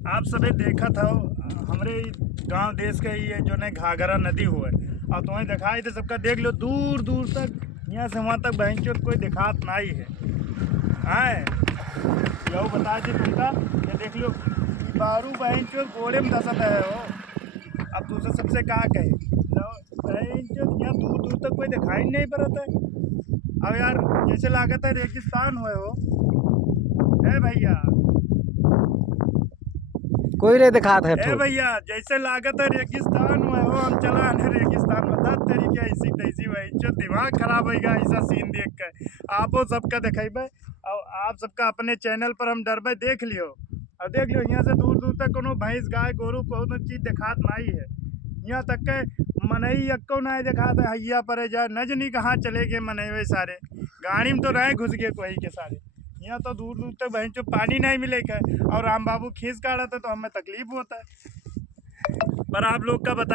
आप सभी देखा था हमारे गांव देश के ये जो है घाघरा नदी हुआ और तुम्हें दिखाई तो सबका देख लो दूर दूर तक यहाँ से वहाँ तक बहनचोद कोई दिखात नहीं है। आए यो बता दी तुमका ये देख लो बारू बहनचोद घोड़े में धसत है हो। अब दूसरे सबसे कहा कहे बहनचोद यहाँ दूर दूर तक कोई दिखाई नहीं पड़ता है। अब यार जैसे लागत है रेगिस्तान हुए हो भैया, कोई नहीं दिखात है ए भैया जैसे लागत है रेगिस्तान में हो। हम चला है रेगिस्तान में दस तरीके ऐसी तैसी वही जो दिमाग खराब होगा ऐसा सीन देख कर। आपो सबका दिखेबे और आप सबका अपने चैनल पर हम डरबे देख लियो। और देख लियो यहाँ से दूर दूर तक कोनो भैंस गाय गोरू कोनो चीज दिखात नहीं है। यहाँ तक के मनई अक्को नहीं दिखाता है। हैया पर जा नजनी कहाँ चले गए मनई सारे गाड़ी में तो रहे घुस गए कोई के सारे। यहाँ तो दूर दूर तक बहन चो पानी नहीं मिलेगा और राम बाबू खींच काढ़ा था तो हमें तकलीफ होता है। पर आप लोग का बता